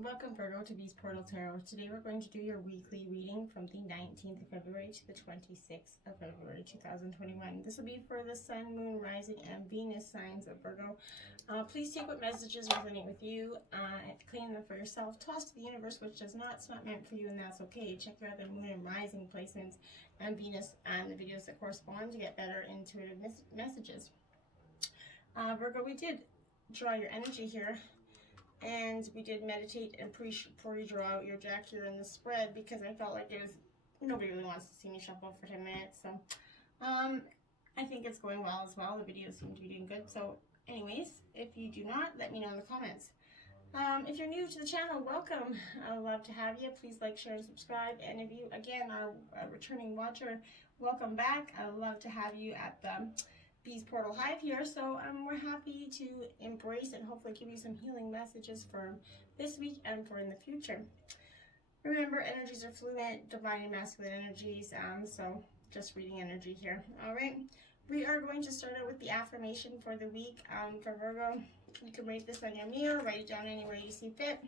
Welcome, Virgo, to Beast Portal Tarot. Today we're going to do your weekly reading from the 19th of February to the 26th of February 2021. This will be for the Sun, Moon, Rising, and Venus signs of Virgo. Please take what messages resonate with you, claim them for yourself, toss to the universe which does not. It's not meant for you, and that's okay. Check your other Moon and Rising placements and Venus and the videos that correspond to get better intuitive messages. Virgo, we did draw your energy here. And we did meditate and before you draw out your deck here in the spread, because I felt like nobody really wants to see me shuffle for 10 minutes. So I think it's going well as well. The videos seem to be doing good. So anyways, if you do not, let me know in the comments. If you're new to the channel, welcome. I'd love to have you. Please like, share, and subscribe. And if you, again, are a returning watcher, welcome back. I'd love to have you at the Beast Portal Hive here. So we're happy to embrace and hopefully give you some healing messages for this week and for in the future. Remember, energies are fluid, divine and masculine energies, so just reading energy here. All right, we are going to start out with the affirmation for the week. For Virgo, you can write this on your mirror, write it down anywhere you see fit.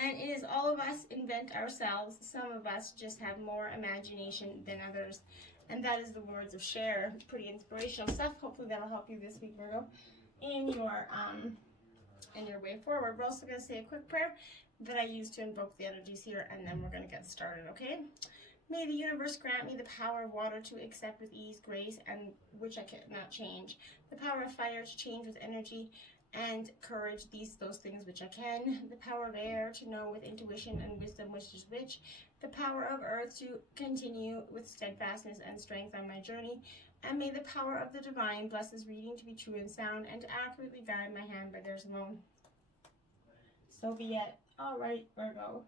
And it is all of us invent ourselves. Some of us just have more imagination than others. And that is the words of Cher. Pretty inspirational stuff. Hopefully that'll help you this week, Virgo, in your way forward. We're also going to say a quick prayer that I use to invoke the energies here, and then we're going to get started, okay? May the universe grant me the power of water to accept with ease, grace, and which I cannot change. The power of fire to change with energy and courage, those things which I can. The power of air to know with intuition and wisdom which is which. The power of earth to continue with steadfastness and strength on my journey. And may the power of the divine bless this reading to be true and sound, and to accurately guide my hand by theirs alone. So be it. All right, Virgo.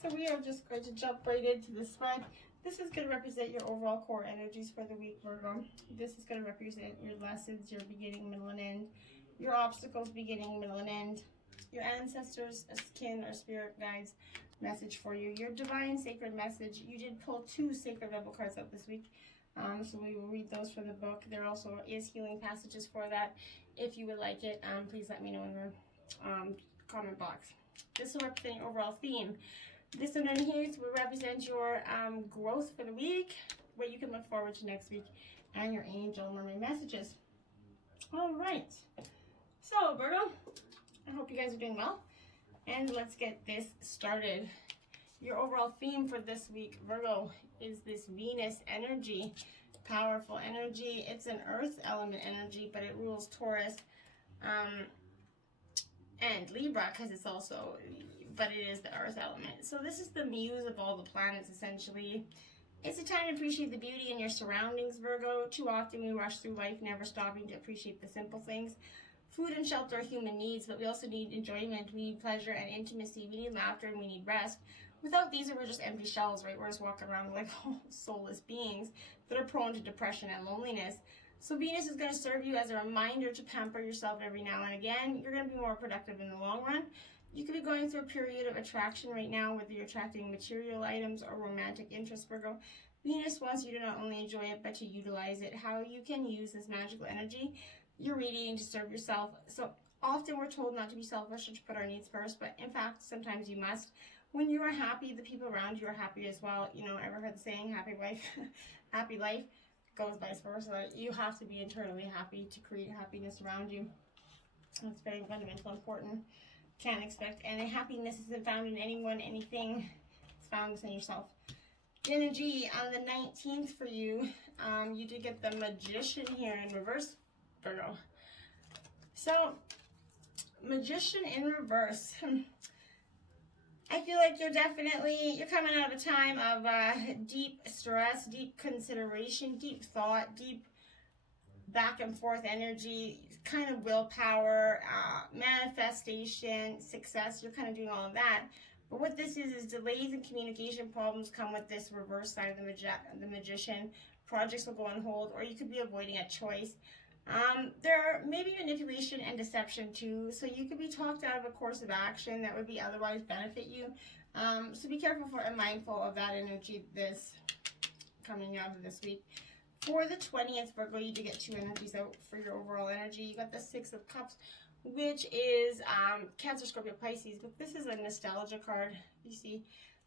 So we are just going to jump right into the spread. This is going to represent your overall core energies for the week, Virgo. This is going to represent your lessons, your beginning, middle, and end. Your obstacles, beginning, middle, and end. Your ancestors, kin, or spirit guides message for you. Your divine sacred message. You did pull 2 sacred rebel cards out this week. So we will read those from the book. There also is healing passages for that. If you would like it, please let me know in the comment box. This will represent your overall theme. This underneath will represent your growth for the week, what you can look forward to next week, and your angel mermaid messages. All right. So, Virgo, I hope you guys are doing well. And let's get this started. Your overall theme for this week, Virgo, is this Venus energy. Powerful energy. It's an earth element energy, but it rules Taurus and Libra, because it's also, but it is the earth element. So this is the muse of all the planets, essentially. It's a time to appreciate the beauty in your surroundings, Virgo. Too often we rush through life, never stopping to appreciate the simple things. Food and shelter are human needs, but we also need enjoyment. We need pleasure and intimacy. We need laughter, and we need rest. Without these, we're just empty shells, right? We're just walking around like soulless beings that are prone to depression and loneliness. So Venus is going to serve you as a reminder to pamper yourself every now and again. You're going to be more productive in the long run. You could be going through a period of attraction right now, whether you're attracting material items or romantic interest, Virgo. Venus wants you to not only enjoy it, but to utilize it. How you can use this magical energy you're reading to serve yourself. So often we're told not to be selfish or to put our needs first, but in fact, sometimes you must. When you are happy, the people around you are happy as well. You know, ever heard the saying, happy wife, happy life? Goes vice versa. You have to be internally happy to create happiness around you. That's very fundamental, important. Can't expect any happiness isn't found in anyone, anything. It's found within yourself. Energy on the 19th for you. You did get the Magician here in reverse, Virgo. So, Magician in reverse. I feel like you're coming out of a time of deep stress, deep consideration, deep thought, deep back and forth energy, kind of willpower, manifestation, success. You're kind of doing all of that. But what this is delays and communication problems come with this reverse side of the Magician. Projects will go on hold, or you could be avoiding a choice. There may be manipulation and deception too, so you could be talked out of a course of action that would be otherwise benefit you. So be careful and mindful of that energy this coming out of this week. For the 20th, Virgo, you do get 2 energies out for your overall energy. You got the 6 of Cups, which is Cancer, Scorpio, Pisces. But this is a nostalgia card. You see,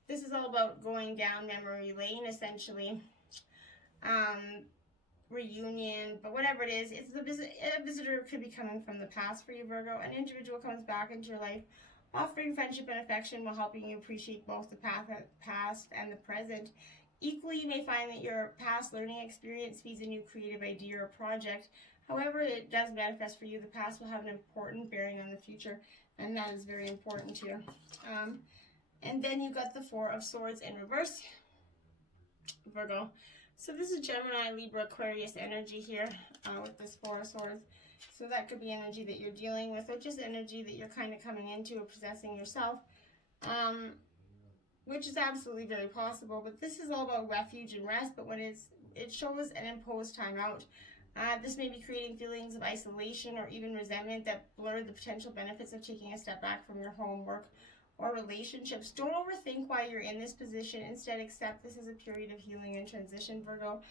this is all about going down memory lane, essentially. Reunion, but whatever it is, it's a visitor could be coming from the past for you, Virgo. An individual comes back into your life, offering friendship and affection while helping you appreciate both the past and the present. Equally, you may find that your past learning experience feeds a new creative idea or project. However it does manifest for you, the past will have an important bearing on the future, and that is very important here. And then you got the Four of Swords in reverse, Virgo. So this is Gemini, Libra, Aquarius energy here with this Four of Swords. So that could be energy that you're dealing with, or just energy that you're kind of coming into or possessing yourself, which is absolutely very possible. But this is all about refuge and rest, but when it shows an imposed time out. This may be creating feelings of isolation or even resentment that blur the potential benefits of taking a step back from your home, work, or relationships. Don't overthink why you're in this position. Instead, accept this as a period of healing and transition, Virgo.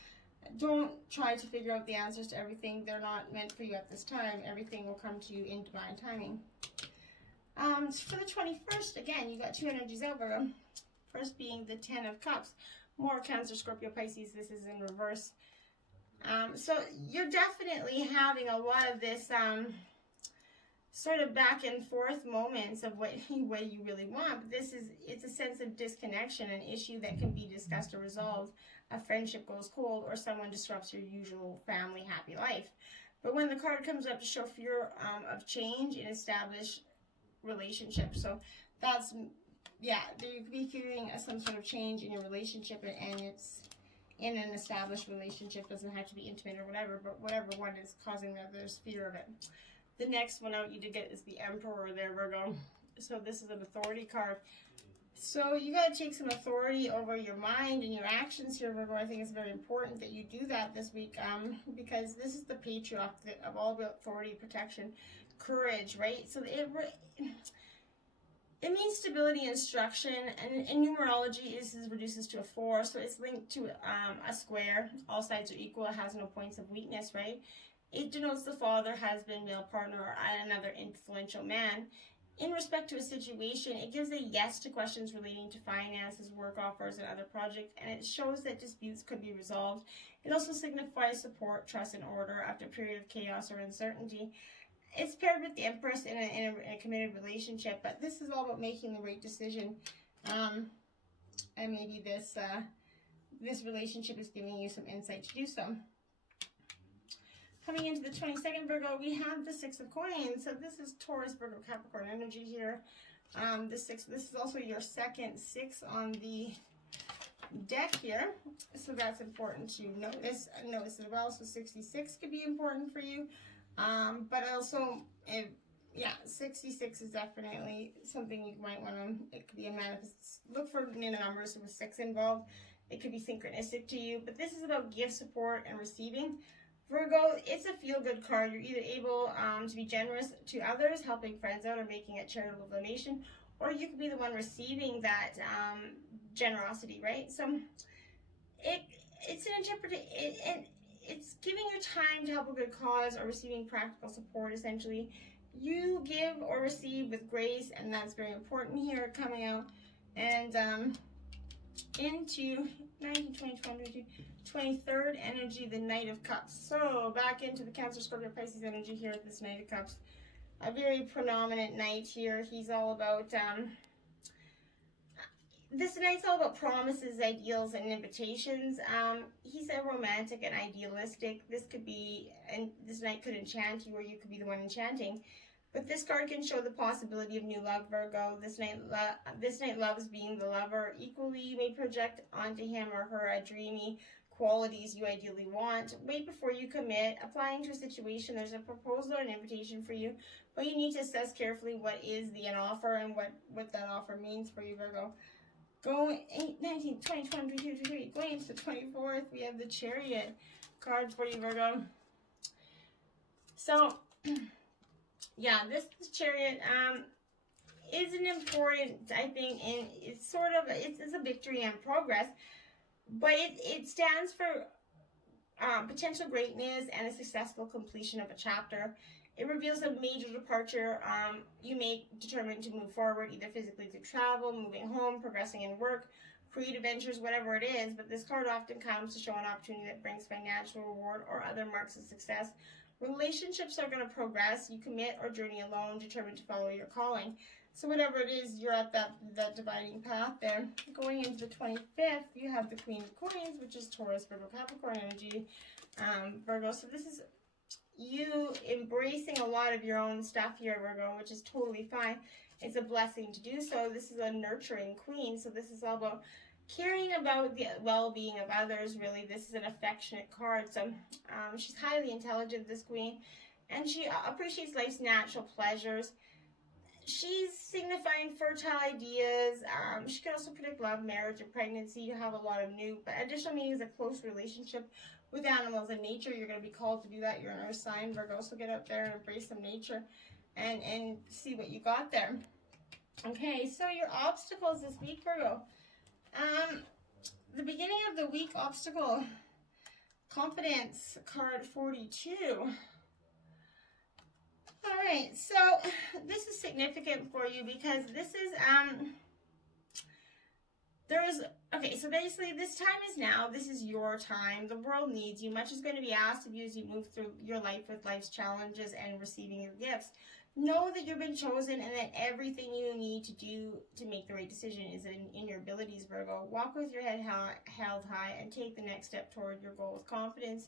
Don't try to figure out the answers to everything. They're not meant for you at this time. Everything will come to you in divine timing. For the 21st, again, you got two energies out, Virgo. First being the 10 of Cups. More Cancer, Scorpio, Pisces. This is in reverse. So you're definitely having a lot of this sort of back and forth moments of what you really want. But it's a sense of disconnection, an issue that can be discussed or resolved. A friendship goes cold, or someone disrupts your usual family happy life. But when the card comes up to show fear of change in established relationships, so that's, yeah, you could be fearing some sort of change in your relationship, and it's in an established relationship. Doesn't have to be intimate or whatever, but whatever one is causing that, there's fear of it. The next one out you did get is the Emperor there, Virgo. So this is an authority card. So you got to take some authority over your mind and your actions here, Virgo. I think it's very important that you do that this week, because this is the patriarch of all about authority, protection, courage, right? So it means stability and structure, and in numerology, this reduces to a 4, so it's linked to a square. All sides are equal. It has no points of weakness, right? It denotes the father, husband, male partner, or another influential man. In respect to a situation, it gives a yes to questions relating to finances, work offers, and other projects, and it shows that disputes could be resolved. It also signifies support, trust, and order after a period of chaos or uncertainty. It's paired with the Empress in a committed relationship, but this is all about making the right decision. And maybe this relationship is giving you some insight to do so. Coming into the 22nd, Virgo, we have the Six of Coins. So this is Taurus, Virgo, Capricorn energy here. This is also your second 6 on the deck here. So that's important to notice as well. So 66 could be important for you. But also, 66 is definitely something you might want to, it could be a manifest. Look for numbers with 6 involved. It could be synchronistic to you. But this is about gift, support, and receiving. Virgo, it's a feel-good card. You're either able to be generous to others, helping friends out, or making a charitable donation, or you could be the one receiving that generosity, right? So it's an interpretation. It's giving your time to help a good cause or receiving practical support, essentially. You give or receive with grace, and that's very important here, coming out. And into 19, 20, 22, 23rd energy, the Knight of Cups. So back into the Cancer, Scorpio, Pisces energy here at this Knight of Cups. A very predominant knight here. He's all about, this knight's all about promises, ideals, and invitations. He's a romantic and idealistic. This could be, and this knight could enchant you, or you could be the one enchanting. But this card can show the possibility of new love, Virgo. This knight loves being the lover. Equally, you may project onto him or her a dreamy qualities you ideally want. Wait before you commit. Applying to a situation, there's a proposal or an invitation for you, but you need to assess carefully what is an offer and what that offer means for you, Virgo. Going 19, 20, 22, 23, going into the 24th, we have the Chariot card for you, Virgo. So, yeah, this Chariot is an important, I think, and it's sort of, it's a victory and progress, but it stands for potential greatness and a successful completion of a chapter. It reveals a major departure you may determine to move forward, either physically through travel, moving home, progressing in work, creative ventures, whatever it is. But this card often comes to show an opportunity that brings financial reward or other marks of success. Relationships are going to progress. You commit or journey alone, determined to follow your calling. So whatever it is, you're at that dividing path there. Going into the 25th, you have the Queen of Coins, which is Taurus, Virgo, Capricorn energy, Virgo. So this is you embracing a lot of your own stuff here, Virgo, which is totally fine. It's a blessing to do so. This is a nurturing queen, so this is all about caring about the well-being of others, really. This is an affectionate card. So she's highly intelligent, this queen, and she appreciates life's natural pleasures. She's signifying fertile ideas. She can also predict love, marriage, and pregnancy. You have a lot of new, but additional meanings, a close relationship with animals and nature. You're going to be called to do that. You're an earth sign, Virgo, so get out there and embrace some nature and see what you got there. Okay, so your obstacles this week, Virgo. The beginning of the week obstacle, confidence, card 42. All right, so this is significant for you because this is, okay, so basically this time is now. This is your time. The world needs you. Much is going to be asked of you as you move through your life with life's challenges and receiving your gifts. Know that you've been chosen and that everything you need to do to make the right decision is in your abilities, Virgo. Walk with your head held high and take the next step toward your goal with confidence.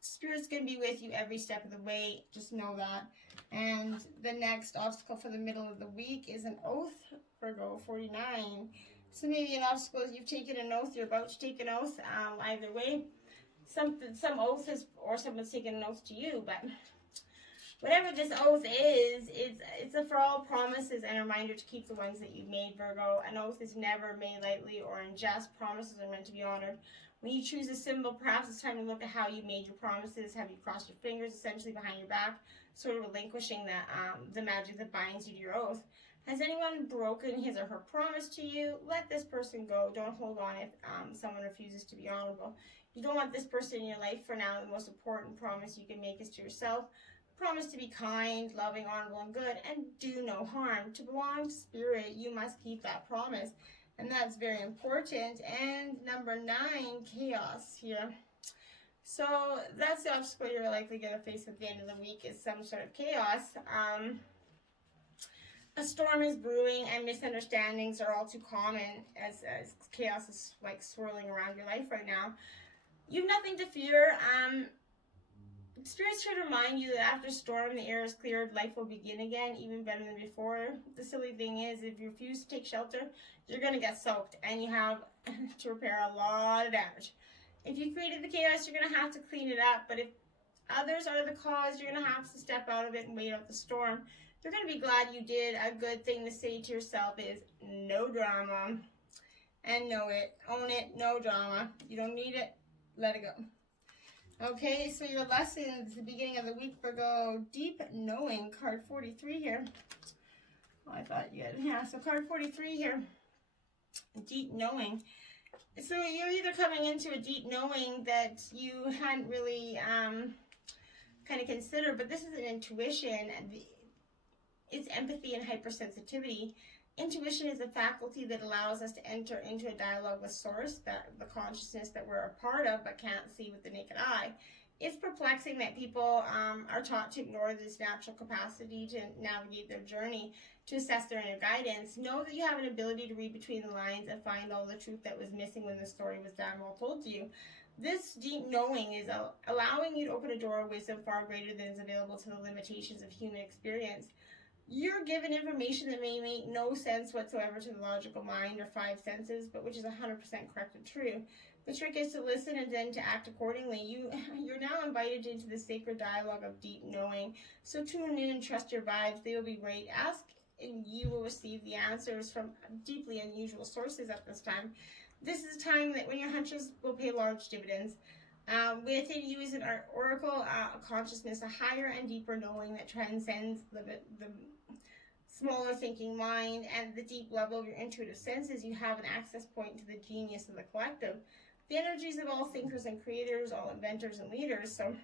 Spirit's going to be with you every step of the way. Just know that. And the next obstacle for the middle of the week is an oath, Virgo, 49. So maybe an obstacle is you've taken an oath, you're about to take an oath. Either way, some oath is, or someone's taken an oath to you, but whatever this oath is, it's a for all promises and a reminder to keep the ones that you've made, Virgo. An oath is never made lightly or in jest. Promises are meant to be honored. When you choose a symbol, perhaps it's time to look at how you made your promises. Have you crossed your fingers essentially behind your back, sort of relinquishing the magic that binds you to your oath? Has anyone broken his or her promise to you? Let this person go. Don't hold on if someone refuses to be honorable. You don't want this person in your life for now. The most important promise you can make is to yourself. Promise to be kind, loving, honorable, and good, and do no harm. To belong to Spirit, you must keep that promise. And that's very important. And number 9, chaos here. So that's the obstacle you're likely going to face at the end of the week, is some sort of chaos. A storm is brewing and misunderstandings are all too common as chaos is like swirling around your life right now. You've nothing to fear. Spirit's here to remind you that after storm, the air is cleared, life will begin again, even better than before. The silly thing is, if you refuse to take shelter, you're going to get soaked, and you have to repair a lot of damage. If you created the chaos, you're going to have to clean it up, but if others are the cause, you're going to have to step out of it and wait out the storm. You're going to be glad you did. A good thing to say to yourself is, no drama, and know it. Own it, no drama. You don't need it, let it go. Okay, so your lessons, the beginning of the week, Virgo, deep knowing, card 43 here. Oh, I thought you had, yeah, so card 43 here, deep knowing. So you're either coming into a deep knowing that you hadn't really kind of considered, but this is an intuition. It's empathy and hypersensitivity. Intuition is a faculty that allows us to enter into a dialogue with Source, the consciousness that we're a part of but can't see with the naked eye. It's perplexing that people are taught to ignore this natural capacity to navigate their journey, to assess their inner guidance. Know that you have an ability to read between the lines and find all the truth that was missing when the story was damn well told to you. This deep knowing is allowing you to open a door of wisdom far greater than is available to the limitations of human experience. You're given information that may make no sense whatsoever to the logical mind or 5 senses, but which is 100% correct and true. The trick is to listen and then to act accordingly. You're now invited into the sacred dialogue of deep knowing. So tune in and trust your vibes. They will be great. Ask and you will receive the answers from deeply unusual sources at this time. This is a time that when your hunches will pay large dividends. Within you is an oracle, a consciousness, a higher and deeper knowing that transcends the smaller thinking mind and the deep level of your intuitive senses. You have an access point to the genius of the collective, the energies of all thinkers and creators, all inventors and leaders. So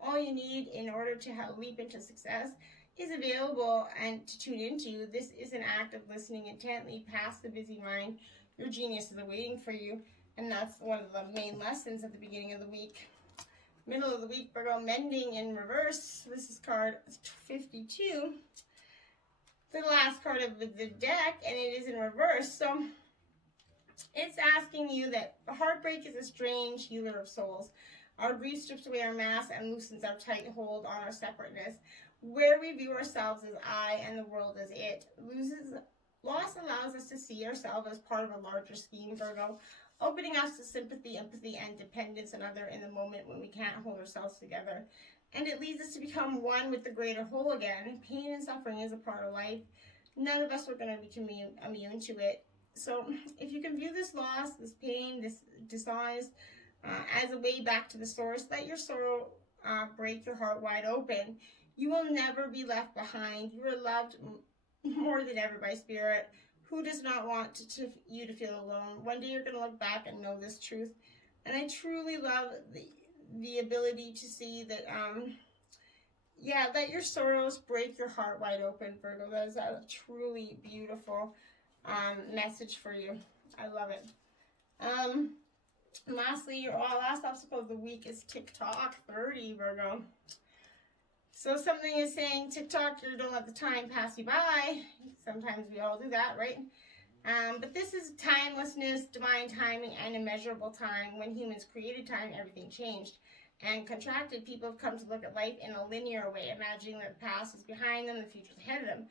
All you need in order to leap into success is available and to tune into. This is an act of listening intently past the busy mind. Your genius is awaiting for you, and that's one of the main lessons at the beginning of the week. Middle of the week, Virgo, mending in reverse. This is card 52, the last card of the deck, and it is in reverse. So it's asking you that heartbreak is a strange healer of souls. Our grief strips away our mask and loosens our tight hold on our separateness. Where we view ourselves as I and the world as it. Loss allows us to see ourselves as part of a larger scheme, Virgo, opening us to sympathy, empathy, and dependence on others in the moment when we can't hold ourselves together. And it leads us to become one with the greater whole again. Pain and suffering is a part of life. None of us are going to be immune to it. So if you can view this loss, this pain, this dishonest, as a way back to the source, let your sorrow break your heart wide open. You will never be left behind. You are loved more than ever by Spirit. Who does not want you to feel alone? One day you're going to look back and know this truth. And I truly love the ability to see that, let your sorrows break your heart wide open, Virgo. That is a truly beautiful message for you. I love it. Lastly, your last obstacle of the week is TikTok 30, Virgo. So something is saying, TikTok, you don't let the time pass you by. Sometimes we all do that, right? But this is timelessness, divine timing, and immeasurable time. When humans created time, everything changed and contracted. People have come to look at life in a linear way, imagining that the past is behind them, the future is ahead of them.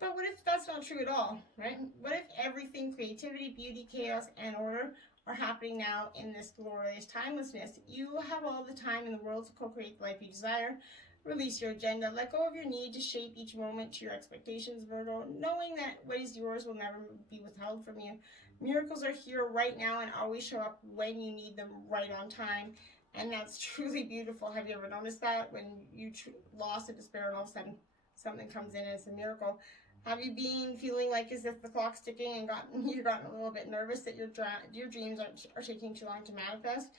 But what if that's not true at all, right? What if everything, creativity, beauty, chaos, and order are happening now in this glorious timelessness? You have all the time in the world to co-create the life you desire. Release your agenda. Let go of your need to shape each moment to your expectations, Virgo, knowing that what is yours will never be withheld from you. Miracles are here right now and always show up when you need them, right on time. And that's truly beautiful. Have you ever noticed that? When you lost in despair and all of a sudden something comes in and it's a miracle. Have you been feeling like as if the clock's ticking and you've gotten a little bit nervous that your dreams are taking too long to manifest?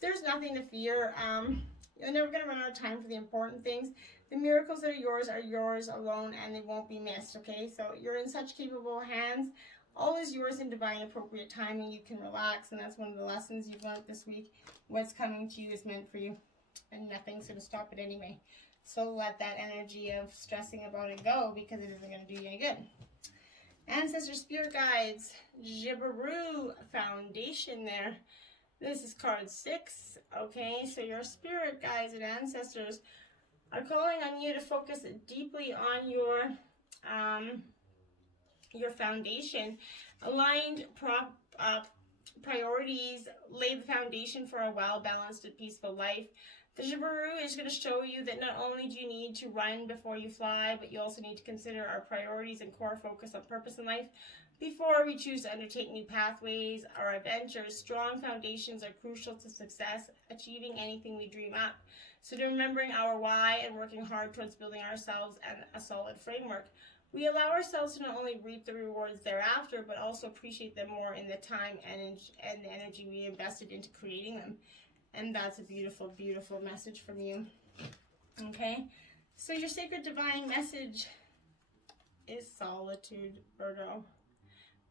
There's nothing to fear. You're never going to run out of time for the important things. The miracles that are yours alone, and they won't be missed, okay? So you're in such capable hands. All is yours in divine appropriate timing. You can relax, and that's one of the lessons you've learned this week. What's coming to you is meant for you, and nothing's going to stop it anyway. So let that energy of stressing about it go, because it isn't going to do you any good. Ancestor Spirit Guides, Video.Guru Foundation there. This is card 6, okay? So your spirit guides and ancestors are calling on you to focus deeply on your foundation. Aligned priorities lay the foundation for a well-balanced and peaceful life. The Video.Guru is going to show you that not only do you need to run before you fly, but you also need to consider our priorities and core focus on purpose in life. Before we choose to undertake new pathways or adventures, strong foundations are crucial to success, achieving anything we dream up. So remembering our why and working hard towards building ourselves and a solid framework, we allow ourselves to not only reap the rewards thereafter, but also appreciate them more in the time and the energy we invested into creating them. And that's a beautiful, beautiful message from you. Okay? So your sacred divine message is solitude, Virgo.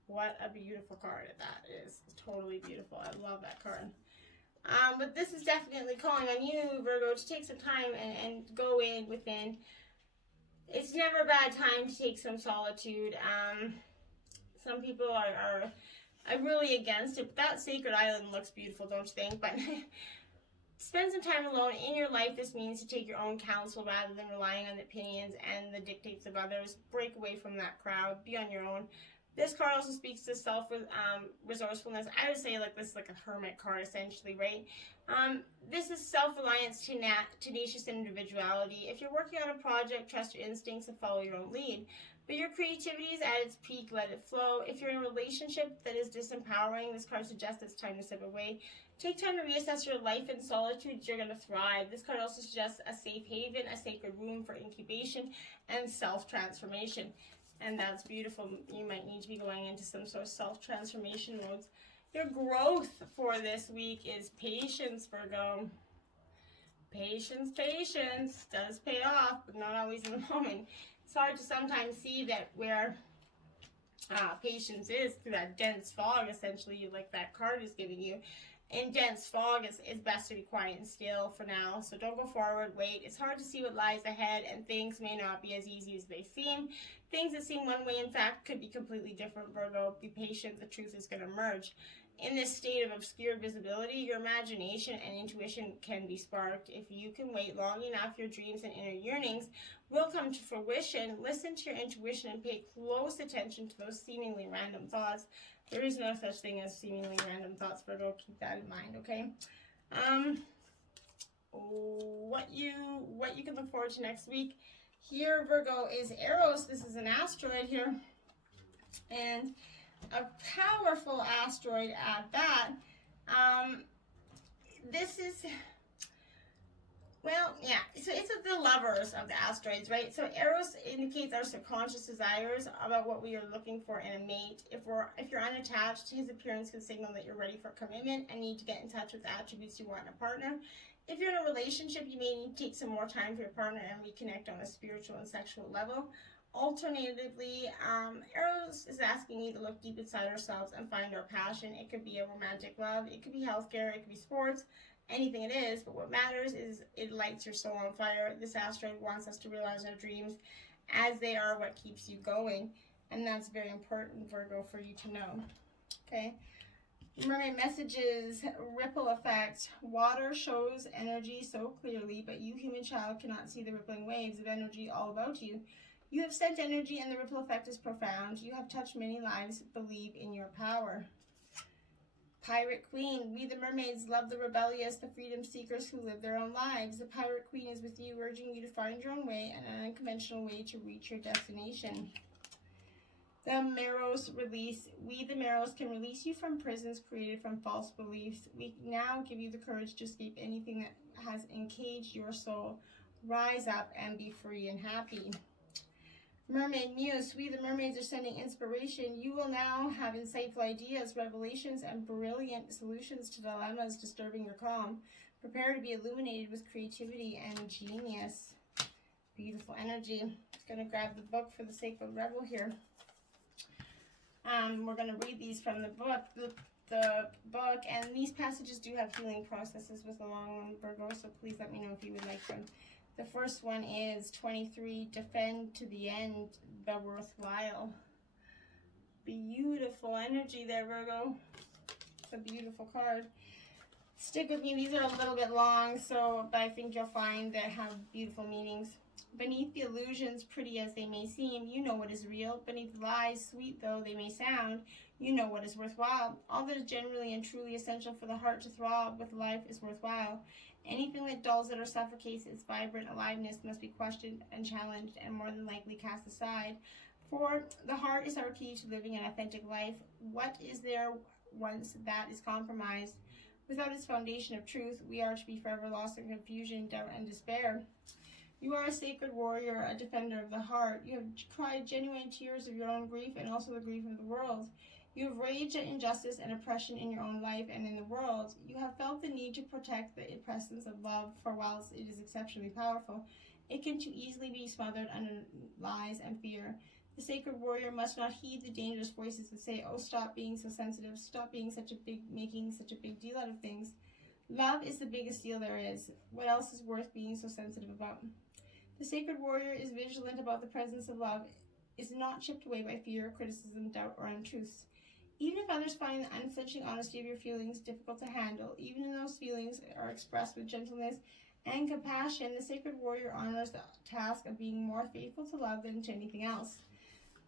What a beautiful card that is. It's totally beautiful. I love that card. But this is definitely calling on you, Virgo, to take some time and go within. It's never a bad time to take some solitude. Some people are really against it, but that sacred island looks beautiful, don't you think? But spend some time alone in your life. This means to take your own counsel rather than relying on the opinions and the dictates of others. Break away from that crowd. Be on your own. This card also speaks to self-resourcefulness. I would say this is like a hermit card, essentially, right? This is self-reliance, tenacious individuality. If you're working on a project, trust your instincts and follow your own lead. But your creativity is at its peak, let it flow. If you're in a relationship that is disempowering, this card suggests it's time to step away. Take time to reassess your life in solitude. You're going to thrive. This card also suggests a safe haven, a sacred room for incubation and self-transformation. And that's beautiful. You might need to be going into some sort of self-transformation modes. Your growth for this week is patience, Virgo. Patience, patience does pay off, but not always in the moment. It's hard to sometimes see that where patience is through that dense fog, essentially, like that card is giving you. In dense fog, it's best to be quiet and still for now. So don't go forward, wait. It's hard to see what lies ahead, and things may not be as easy as they seem. Things that seem one way, in fact, could be completely different, Virgo. Be patient, the truth is going to emerge. In this state of obscured visibility, your imagination and intuition can be sparked. If you can wait long enough, your dreams and inner yearnings will come to fruition. Listen to your intuition and pay close attention to those seemingly random thoughts. There is no such thing as seemingly random thoughts, Virgo. Keep that in mind, okay? What you can look forward to next week here, Virgo, is Eros. This is an asteroid here, and a powerful asteroid at that. This is, well, yeah, so it's the lovers of the asteroids, right? So Eros indicates our subconscious desires about what we are looking for in a mate. If you're unattached, his appearance can signal that you're ready for commitment and need to get in touch with the attributes you want in a partner. If you're in a relationship, you may need to take some more time for your partner and reconnect on a spiritual and sexual level. Alternatively, Eros is asking you to look deep inside ourselves and find our passion. It could be a romantic love, it could be healthcare, it could be sports, anything it is, but what matters is it lights your soul on fire. This asteroid wants us to realize our dreams as they are what keeps you going, and that's very important, Virgo, for you to know. Okay. Mermaid messages, ripple effect. Water shows energy so clearly, but you, human child, cannot see the rippling waves of energy all about you. You have sent energy, and the ripple effect is profound. You have touched many lives. Believe in your power. Pirate Queen. We, the mermaids, love the rebellious, the freedom seekers who live their own lives. The Pirate Queen is with you, urging you to find your own way and an unconventional way to reach your destination. The Meros release. We, the Meros, can release you from prisons created from false beliefs. We now give you the courage to escape anything that has encaged your soul. Rise up and be free and happy. Mermaid Muse. We, the mermaids, are sending inspiration. You will now have insightful ideas, revelations, and brilliant solutions to dilemmas disturbing your calm. Prepare to be illuminated with creativity and genius. Beautiful energy. Just going to grab the book for the Sacred Rebel here. We're going to read these from the book. The book, and these passages do have healing processes with the long one, Virgo, so please let me know if you would like them. The first one is 23, defend to the end the worthwhile. Beautiful energy there, Virgo. It's a beautiful card. Stick with me. These are a little bit long, but I think you'll find they have beautiful meanings. Beneath the illusions, pretty as they may seem, you know what is real. Beneath the lies, sweet though they may sound, you know what is worthwhile. All that is generally and truly essential for the heart to throb with life is worthwhile. Anything that dulls it or suffocates its vibrant aliveness must be questioned and challenged and more than likely cast aside. For the heart is our key to living an authentic life. What is there once that is compromised? Without its foundation of truth, we are to be forever lost in confusion, doubt, and despair. You are a sacred warrior, a defender of the heart. You have cried genuine tears of your own grief and also the grief of the world. You have raged at injustice and oppression in your own life and in the world. You have felt the need to protect the presence of love, for whilst it is exceptionally powerful, it can too easily be smothered under lies and fear. The sacred warrior must not heed the dangerous voices that say, oh, stop being so sensitive, stop being making such a big deal out of things. Love is the biggest deal there is. What else is worth being so sensitive about? The sacred warrior is vigilant about the presence of love, is not chipped away by fear, criticism, doubt, or untruths. Even if others find the unflinching honesty of your feelings difficult to handle, even when those feelings are expressed with gentleness and compassion, the sacred warrior honors the task of being more faithful to love than to anything else.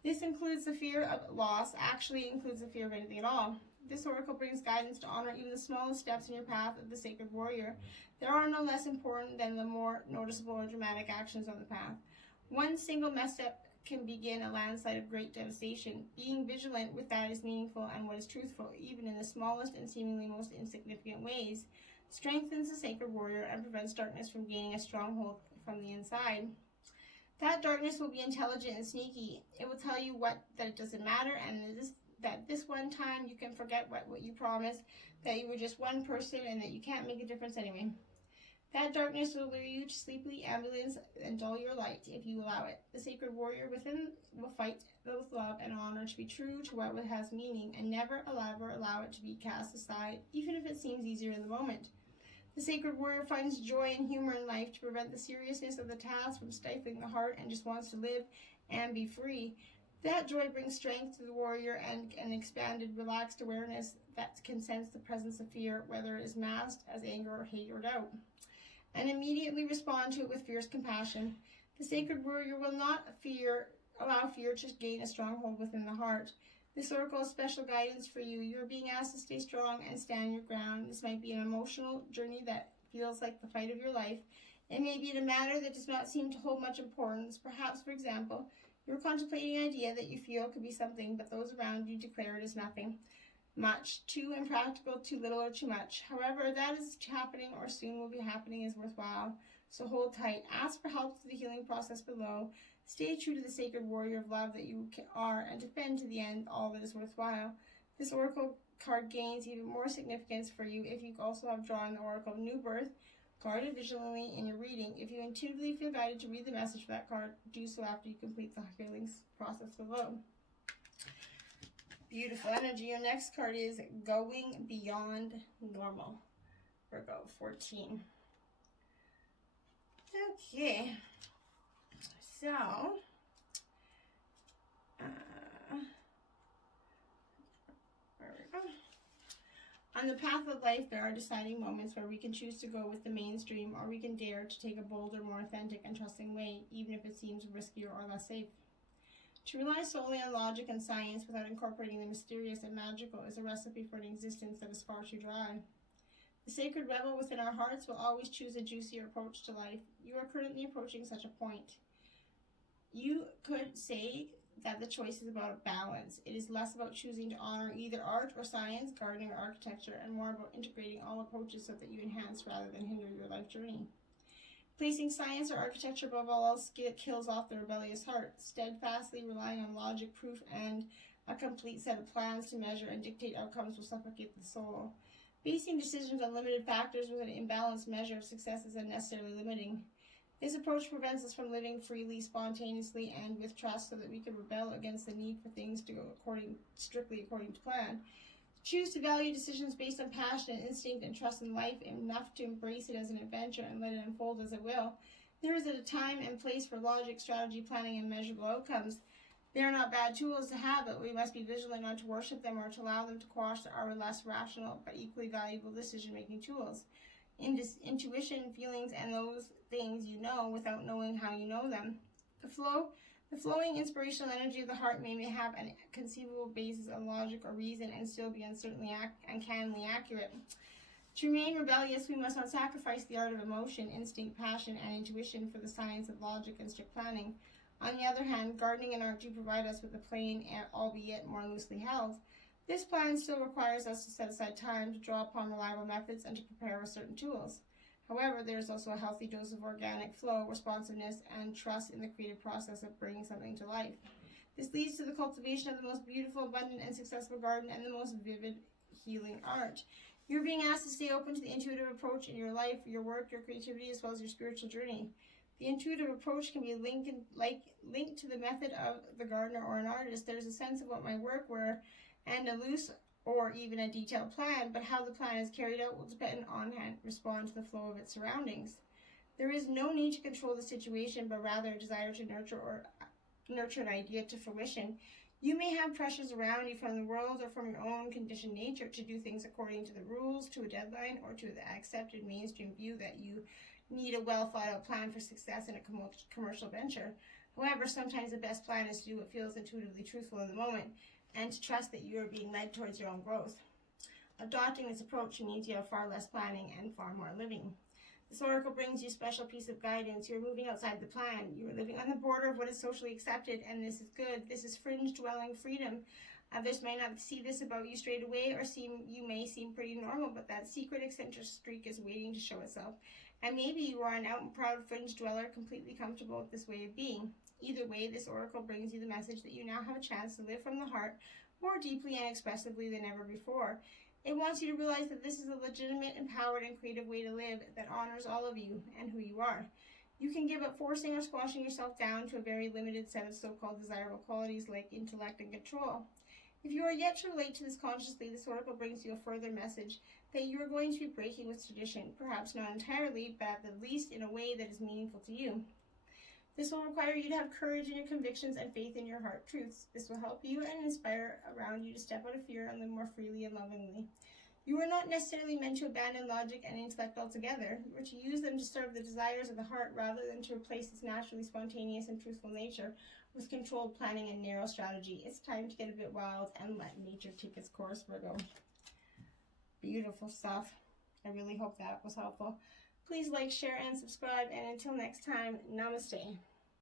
This includes the fear of loss, actually includes the fear of anything at all. This oracle brings guidance to honor even the smallest steps in your path of the sacred warrior. There are no less important than the more noticeable or dramatic actions on the path. One single misstep can begin a landslide of great devastation. Being vigilant with that is meaningful and what is truthful, even in the smallest and seemingly most insignificant ways, strengthens the sacred warrior and prevents darkness from gaining a stronghold from the inside. That darkness will be intelligent and sneaky. It will tell you that it doesn't matter, and that this one time you can forget what you promised, that you were just one person and that you can't make a difference anyway. That darkness will lure you to sleepy ambulance and dull your light if you allow it. The sacred warrior within will fight with love and honor to be true to what has meaning and never allow it to be cast aside, even if it seems easier in the moment. The sacred warrior finds joy and humor in life to prevent the seriousness of the task from stifling the heart and just wants to live and be free. That joy brings strength to the warrior and an expanded, relaxed awareness that can sense the presence of fear, whether it is masked as anger or hate or doubt, and immediately respond to it with fierce compassion. The sacred warrior will not allow fear to gain a stronghold within the heart. This oracle has special guidance for you. You are being asked to stay strong and stand your ground. This might be an emotional journey that feels like the fight of your life. It may be in a matter that does not seem to hold much importance. Perhaps, for example, you're contemplating an idea that you feel could be something, but those around you declare it is nothing. Much, too impractical, too little, or too much. However, that is happening or soon will be happening is worthwhile. So hold tight. Ask for help through the healing process below. Stay true to the sacred warrior of love that you are and defend to the end all that is worthwhile. This oracle card gains even more significance for you if you also have drawn the oracle of new birth. Guard it vigilantly in your reading. If you intuitively feel guided to read the message for that card, do so after you complete the healing process below. Beautiful energy. Your next card is Going Beyond Normal. Virgo 14. Okay. So, there we go. On the path of life, there are deciding moments where we can choose to go with the mainstream, or we can dare to take a bolder, more authentic and trusting way, even if it seems riskier or less safe. To rely solely on logic and science without incorporating the mysterious and magical is a recipe for an existence that is far too dry. The sacred rebel within our hearts will always choose a juicier approach to life. You are currently approaching such a point. You could say that the choice is about a balance. It is less about choosing to honor either art or science, gardening or architecture, and more about integrating all approaches so that you enhance rather than hinder your life journey. Placing science or architecture above all else kills off the rebellious heart. Steadfastly relying on logic, proof, and a complete set of plans to measure and dictate outcomes will suffocate the soul. Basing decisions on limited factors with an imbalanced measure of success is unnecessarily limiting. This approach prevents us from living freely, spontaneously, and with trust so that we can rebel against the need for things to go strictly according to plan. Choose to value decisions based on passion and instinct and trust in life enough to embrace it as an adventure and let it unfold as it will. There is a time and place for logic, strategy, planning, and measurable outcomes. They are not bad tools to have, but we must be vigilant not to worship them or to allow them to quash our less rational but equally valuable decision-making tools. Intuition, feelings, and those things you know without knowing how you know them. The flowing inspirational energy of the heart may have a conceivable basis of logic or reason and still be uncannily accurate. To remain rebellious, we must not sacrifice the art of emotion, instinct, passion, and intuition for the science of logic and strict planning. On the other hand, gardening and art do provide us with a plain, albeit more loosely held. This plan still requires us to set aside time to draw upon reliable methods and to prepare with certain tools. However, there is also a healthy dose of organic flow, responsiveness, and trust in the creative process of bringing something to life. This leads to the cultivation of the most beautiful, abundant, and successful garden and the most vivid, healing art. You're being asked to stay open to the intuitive approach in your life, your work, your creativity, as well as your spiritual journey. The intuitive approach can be linked to the method of the gardener or an artist. There's a sense of what my work were and a loose or even a detailed plan, but how the plan is carried out will depend on and respond to the flow of its surroundings. There is no need to control the situation, but rather a desire to nurture an idea to fruition. You may have pressures around you from the world or from your own conditioned nature to do things according to the rules, to a deadline, or to the accepted mainstream view that you need a well-thought-out plan for success in a commercial venture. However, sometimes the best plan is to do what feels intuitively truthful in the moment, and to trust that you are being led towards your own growth. Adopting this approach means you have far less planning and far more living. This oracle brings you a special piece of guidance. You're moving outside the plan. You are living on the border of what is socially accepted, and this is good. This is fringe-dwelling freedom. Others may not see this about you straight away, or you may seem pretty normal, but that secret eccentric streak is waiting to show itself. And maybe you are an out and proud fringe dweller, completely comfortable with this way of being. Either way, this oracle brings you the message that you now have a chance to live from the heart more deeply and expressively than ever before. It wants you to realize that this is a legitimate, empowered, and creative way to live that honors all of you and who you are. You can give up forcing or squashing yourself down to a very limited set of so-called desirable qualities like intellect and control. If you are yet to relate to this consciously, this oracle brings you a further message that you are going to be breaking with tradition, perhaps not entirely, but at least in a way that is meaningful to you. This will require you to have courage in your convictions and faith in your heart truths. This will help you and inspire around you to step out of fear and live more freely and lovingly. You are not necessarily meant to abandon logic and intellect altogether. You are to use them to serve the desires of the heart rather than to replace its naturally spontaneous and truthful nature with controlled planning and narrow strategy. It's time to get a bit wild and let nature take its course, Virgo. Beautiful stuff. I really hope that was helpful. Please like, share, and subscribe. And until next time, namaste.